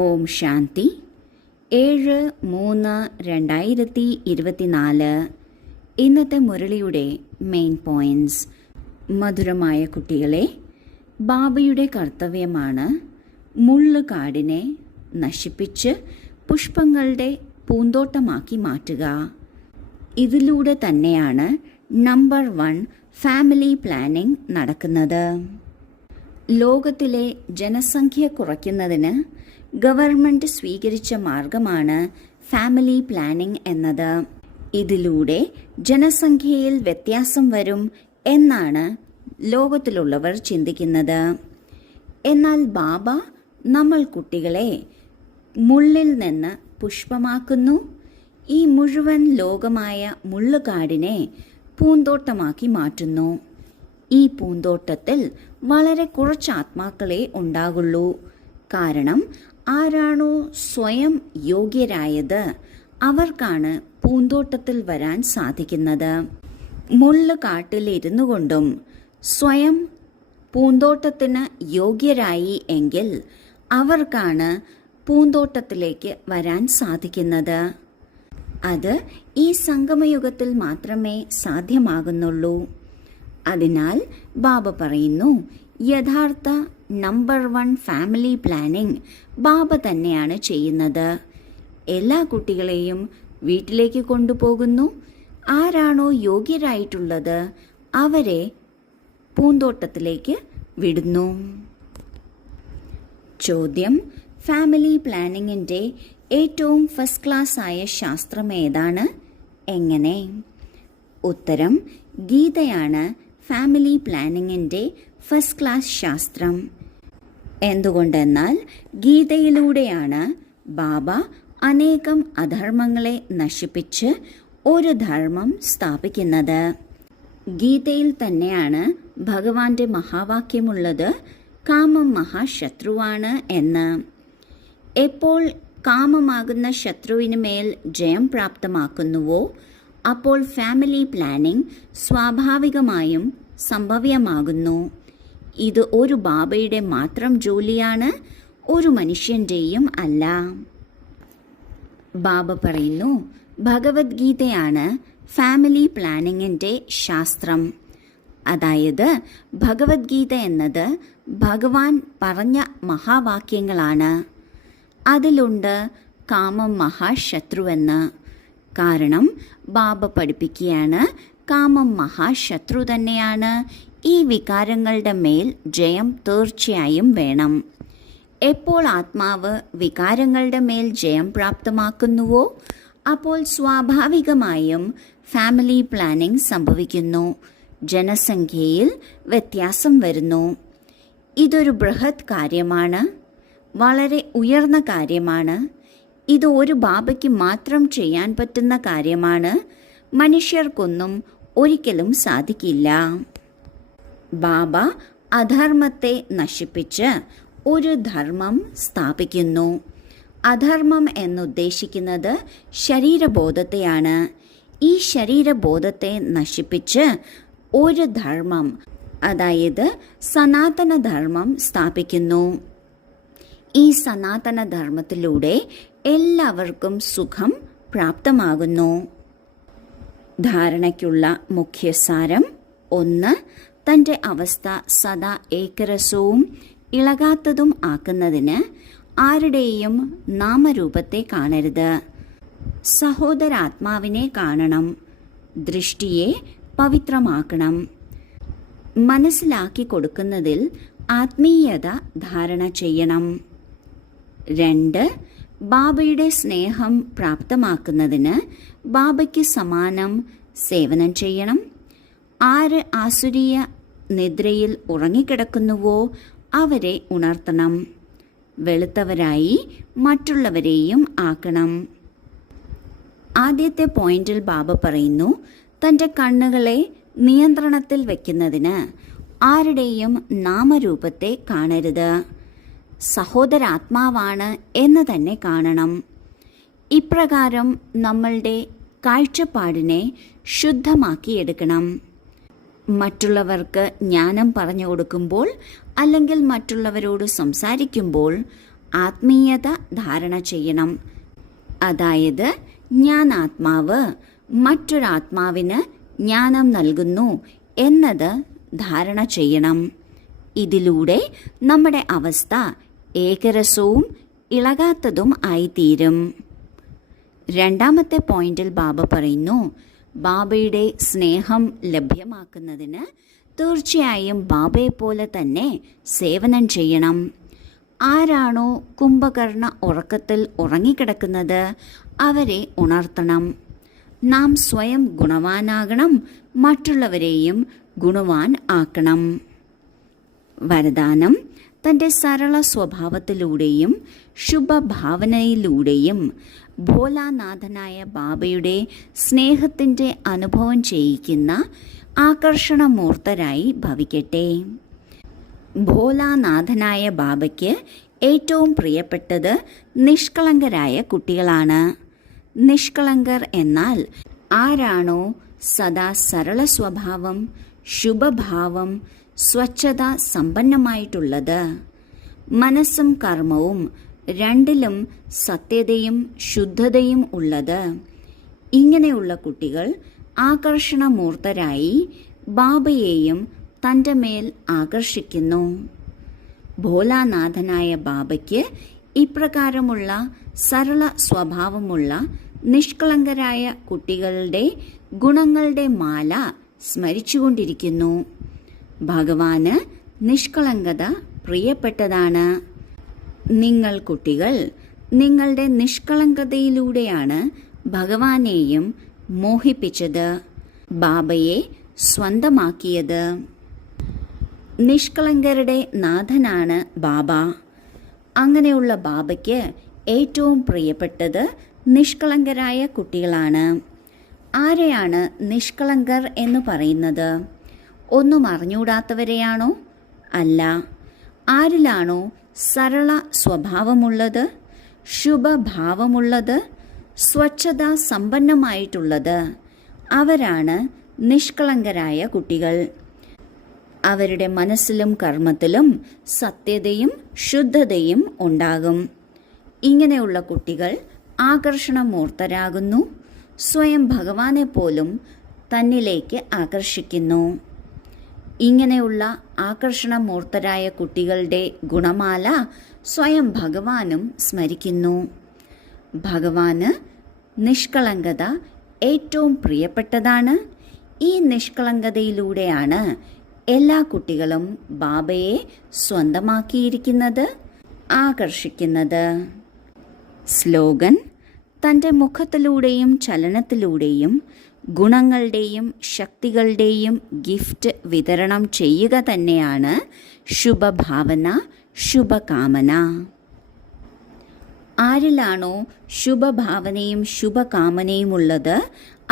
ഓം ശാന്തി. 7/3/2024. ഇന്നത്തെ മുരളിയുടെ main points. മധുരമായ കുട്ടികളെ, ബാബയുടെ കർത്തവ്യമാണ് മുള്ളുകാടിനെ നശിപ്പിച്ച് പുഷ്പങ്ങളുടെ പൂന്തോട്ടമാക്കി മാറ്റുക. ഇതിലൂടെ തന്നെയാണ് നമ്പർ 1 ഫാമിലി പ്ലാനിംഗ് നടക്കുന്നത്. ലോകത്തിലെ ജനസംഖ്യ കുറയ്ക്കുന്നതിന് ഗവൺമെൻറ് സ്വീകരിച്ച മാർഗമാണ് ഫാമിലി പ്ലാനിംഗ് എന്നത്. ഇതിലൂടെ ജനസംഖ്യയിൽ വ്യത്യാസം വരും എന്നാണ് ലോകത്തിലുള്ളവർ ചിന്തിക്കുന്നത്. എന്നാൽ ബാബ നമ്മൾ കുട്ടികളെ മുള്ളിൽ നിന്ന് പുഷ്പമാക്കുന്നു. ഈ മുഴുവൻ ലോകമായ മുള്ളുകാടിനെ പൂന്തോട്ടമാക്കി മാറ്റുന്നു. ഈ പൂന്തോട്ടത്തിൽ വളരെ കുറച്ച് ആത്മാക്കളെ ഉണ്ടാകുള്ളൂ. കാരണം ആരാണോ സ്വയം യോഗ്യരായത് അവർക്കാണ് പൂന്തോട്ടത്തിൽ വരാൻ സാധിക്കുന്നത്. മുള്ളുകാട്ടിലിരുന്നു കൊണ്ടും സ്വയം പൂന്തോട്ടത്തിന് യോഗ്യരായി എങ്കിൽ അവർക്കാണ് പൂന്തോട്ടത്തിലേക്ക് വരാൻ സാധിക്കുന്നത്. അത് ഈ സംഗമയുഗത്തിൽ മാത്രമേ സാധ്യമാകുന്നുള്ളൂ. അതിനാൽ ബാബ പറയുന്നു, യഥാർത്ഥ നമ്പർ 1 ഫാമിലി പ്ലാനിംഗ് ബാബ തന്നെയാണ് ചെയ്യുന്നത്. എല്ലാ കുട്ടികളെയും വീട്ടിലേക്ക് കൊണ്ടുപോകുന്നു. ആരാണോ യോഗ്യരായിട്ടുള്ളത് അവരെ പൂന്തോട്ടത്തിലേക്ക് വിടുന്നു. ചോദ്യം: ഫാമിലി പ്ലാനിങ്ങിൻ്റെ ഏറ്റവും ഫസ്റ്റ് ക്ലാസ് ആയ ശാസ്ത്രം ഏതാണ്? എങ്ങനെ? ഉത്തരം: ഗീതയാണ് ഫാമിലി പ്ലാനിങ്ങിൻ്റെ ഫസ്റ്റ് ക്ലാസ് ശാസ്ത്രം. എന്തുകൊണ്ടെന്നാൽ ഗീതയിലൂടെയാണ് ബാബ അനേകം അധർമ്മങ്ങളെ നശിപ്പിച്ച് ഒരു ധർമ്മം സ്ഥാപിക്കുന്നത്. ഗീതയിൽ തന്നെയാണ് ഭഗവാന്റെ മഹാവാക്യമുള്ളത്, കാമം മഹാശത്രുവാണ് എന്ന്. എപ്പോൾ കാമമാകുന്ന ശത്രുവിന് മേൽ ജയം പ്രാപ്തമാക്കുന്നുവോ അപ്പോൾ ഫാമിലി പ്ലാനിംഗ് സ്വാഭാവികമായും സംഭവ്യമാകുന്നു. ഇത് ഒരു ബാബയുടെ മാത്രം ജോലിയാണ്, ഒരു മനുഷ്യൻ്റെയും അല്ല. ബാബ പറയുന്നു, ഭഗവത്ഗീതയാണ് ഫാമിലി പ്ലാനിങ്ങിൻ്റെ ശാസ്ത്രം. അതായത് ഭഗവത്ഗീത എന്നത് ഭഗവാൻ പറഞ്ഞ മഹാവാക്യങ്ങളാണ്. അതിലുണ്ട് കാമം മഹാശത്രുവെന്ന്. കാരണം ബാബ പഠിപ്പിക്കുകയാണ്, കാമം മഹാശത്രു തന്നെയാണ്. ഈ വികാരങ്ങളുടെ മേൽ ജയം തീർച്ചയായും വേണം. എപ്പോൾ ആത്മാവ് വികാരങ്ങളുടെ മേൽ ജയം പ്രാപ്തമാക്കുന്നുവോ അപ്പോൾ സ്വാഭാവികമായും ഫാമിലി പ്ലാനിംഗ് സംഭവിക്കുന്നു. ജനസംഖ്യയിൽ വ്യത്യാസം വരുന്നു. ഇതൊരു ബൃഹത് കാര്യമാണ്, വളരെ ഉയർന്ന കാര്യമാണ്. ഇത് ഒരു ബാബയ്ക്ക് മാത്രം ചെയ്യാൻ പറ്റുന്ന കാര്യമാണ്. മനുഷ്യർക്കൊന്നും ഒരിക്കലും സാധിക്കില്ല. ബാബ അധർമ്മത്തെ നശിപ്പിച്ച് ഒരു ധർമ്മം സ്ഥാപിക്കുന്നു. അധർമ്മം എന്നുദ്ദേശിക്കുന്നത് ശരീരബോധത്തെയാണ്. ഈ ശരീരബോധത്തെ നശിപ്പിച്ച് ഒരു ധർമ്മം, അതായത് സനാതനധർമ്മം സ്ഥാപിക്കുന്നു. ഈ സനാതനധർമ്മത്തിലൂടെ എല്ലാവർക്കും സുഖം പ്രാപ്തമാകുന്നു. ധാരണയ്ക്കുള്ള മുഖ്യസാരം: 1. തൻ്റെ അവസ്ഥ സദാ ഏകരസവും ഇളകാത്തതും ആക്കുന്നതിന് ആരുടെയും നാമരൂപത്തെ കാണരുത്. സഹോദരാത്മാവിനെ കാണണം. ദൃഷ്ടിയെ പവിത്രമാക്കണം. മനസ്സിലാക്കി കൊടുക്കുന്നതിൽ ആത്മീയത ധാരണ ചെയ്യണം. 2. ബാബയുടെ സ്നേഹം പ്രാപ്തമാക്കുന്നതിന് ബാബയ്ക്ക് സമാനം സേവനം ചെയ്യണം. ആര് ആസുരീയ നിദ്രയിൽ ഉറങ്ങിക്കിടക്കുന്നുവോ അവരെ ഉണർത്തണം. വെളുത്തവരായി മറ്റുള്ളവരെയും ആക്കണം. ആദ്യത്തെ പോയിന്റിൽ ബാബ പറയുന്നു, തൻ്റെ കണ്ണുകളെ നിയന്ത്രണത്തിൽ വയ്ക്കുന്നതിന് ആരുടെയും നാമരൂപത്തെ കാണരുത്. സഹോദരാത്മാവാണ് എന്ന് തന്നെ കാണണം. ഇപ്രകാരം നമ്മളുടെ കാഴ്ചപ്പാടിനെ ശുദ്ധമാക്കിയെടുക്കണം. മറ്റുള്ളവർക്ക് ജ്ഞാനം പറഞ്ഞു കൊടുക്കുമ്പോൾ അല്ലെങ്കിൽ മറ്റുള്ളവരോട് സംസാരിക്കുമ്പോൾ ആത്മീയത ധാരണ ചെയ്യണം. അതായത് ഞാൻ ആത്മാവ് മറ്റൊരാത്മാവിന് ജ്ഞാനം നൽകുന്നു എന്നത് ധാരണ ചെയ്യണം. ഇതിലൂടെ നമ്മുടെ അവസ്ഥ ഏകരസവും ഇളകാത്തതും ആയിത്തീരും. രണ്ടാമത്തെ പോയിന്റിൽ ബാബ പറയുന്നു, ബാബയുടെ സ്നേഹം ലഭ്യമാക്കുന്നതിന് തീർച്ചയായും ബാബയെപ്പോലെ തന്നെ സേവനം ചെയ്യണം. ആരാണോ കുംഭകർണ ഉറക്കത്തിൽ ഉറങ്ങിക്കിടക്കുന്നത് അവരെ ഉണർത്തണം. നാം സ്വയം ഗുണവാനാകണം, മറ്റുള്ളവരെയും ഗുണവാൻ ആക്കണം. വരദാനം: തൻ്റെ സരള സ്വഭാവത്തിലൂടെയും ശുഭഭാവനയിലൂടെയും ഭോലാനാഥനായ ബാബയുടെ സ്നേഹത്തിൻ്റെ അനുഭവം ചെയ്യിക്കുന്ന ആകർഷണമൂർത്തരായി ഭവിക്കട്ടെ. ഭോലാനാഥനായ ബാബയ്ക്ക് ഏറ്റവും പ്രിയപ്പെട്ടത് നിഷ്കളങ്കരായ കുട്ടികളാണ്. നിഷ്കളങ്കർ എന്നാൽ ആരാണോ സദാ സരള സ്വഭാവം, ശുഭഭാവം, സ്വച്ഛത സമ്പന്നമായിട്ടുള്ളത്, മനസ്സും കർമ്മവും രണ്ടിലും സത്യതയും ശുദ്ധതയും ഉള്ളത്, ഇങ്ങനെയുള്ള കുട്ടികൾ ആകർഷണമൂർത്തരായി ബാബയെയും തൻ്റെ മേൽ ആകർഷിക്കുന്നു. ഭോലാനാഥനായ ബാബയ്ക്ക് ഇപ്രകാരമുള്ള സരള സ്വഭാവമുള്ള നിഷ്കളങ്കരായ കുട്ടികളുടെ ഗുണങ്ങളുടെ മാല സ്മരിച്ചുകൊണ്ടിരിക്കുന്നു. ഭഗവാന് നിഷ്കളങ്കത പ്രിയപ്പെട്ടതാണ്. നിങ്ങൾ കുട്ടികൾ നിങ്ങളുടെ നിഷ്കളങ്കതയിലൂടെയാണ് ഭഗവാനെയും മോഹിപ്പിച്ചത്, ബാബയെ സ്വന്തമാക്കിയത്. നിഷ്കളങ്കരുടെ നാഥനാണ് ബാബ. അങ്ങനെയുള്ള ബാബയ്ക്ക് ഏറ്റവും പ്രിയപ്പെട്ടത് നിഷ്കളങ്കരായ കുട്ടികളാണ്. ആരെയാണ് നിഷ്കളങ്കർ എന്ന് പറയുന്നത്? ഒന്നും അറിഞ്ഞൂടാത്തവരെയാണോ? അല്ല. ആരിലാണോ സരള സ്വഭാവമുള്ളത്, ശുഭഭാവമുള്ളത്, സ്വച്ഛത സമ്പന്നമായിട്ടുള്ളത്, അവരാണ് നിഷ്കളങ്കരായ കുട്ടികൾ. അവരുടെ മനസ്സിലും കർമ്മത്തിലും സത്യതയും ശുദ്ധതയും ഉണ്ടാകും. ഇങ്ങനെയുള്ള കുട്ടികൾ ആകർഷണമൂർത്തരാകുന്നു. സ്വയം ഭഗവാനെ പോലും തന്നിലേക്ക് ആകർഷിക്കുന്നു. ഇങ്ങനെയുള്ള ആകർഷണമൂർത്തരായ കുട്ടികളുടെ ഗുണമാല സ്വയം ഭഗവാനും സ്മരിക്കുന്നു. ഭഗവാന് നിഷ്കളങ്കത ഏറ്റവും പ്രിയപ്പെട്ടതാണ്. ഈ നിഷ്കളങ്കതയിലൂടെയാണ് എല്ലാ കുട്ടികളും ബാബയെ സ്വന്തമാക്കിയിരിക്കുന്നത്, ആകർഷിക്കുന്നത്. സ്ലോഗൻ: തൻ്റെ മുഖത്തിലൂടെയും ചലനത്തിലൂടെയും ഗുണങ്ങളുടെയും ശക്തികളുടെയും ഗിഫ്റ്റ് വിതരണം ചെയ്യുക തന്നെയാണ് ശുഭഭാവന, ശുഭകാമന. ആരിലാണോ ശുഭഭാവനയും ശുഭകാമനയും ഉള്ളത്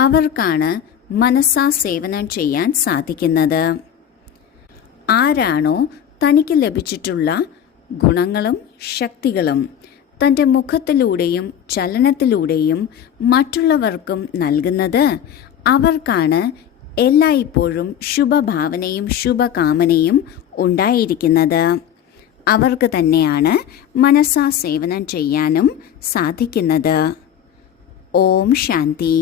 അവർക്കാണ് മനസ്സാ സേവനം ചെയ്യാൻ സാധിക്കുന്നത്. ആരാണോ തനിക്ക് ലഭിച്ചിട്ടുള്ള ഗുണങ്ങളും ശക്തികളും തൻ്റെ മുഖത്തിലൂടെയും ചലനത്തിലൂടെയും മറ്റുള്ളവർക്കും നൽകുന്നത് അവർക്കാണ് എല്ലായ്പ്പോഴും ശുഭഭാവനയും ശുഭകാമനയും ഉണ്ടായിരിക്കുന്നത്. അവർക്ക് തന്നെയാണ് മനസ്സാ സേവനം ചെയ്യാനും സാധിക്കുന്നത്. ഓം ശാന്തി.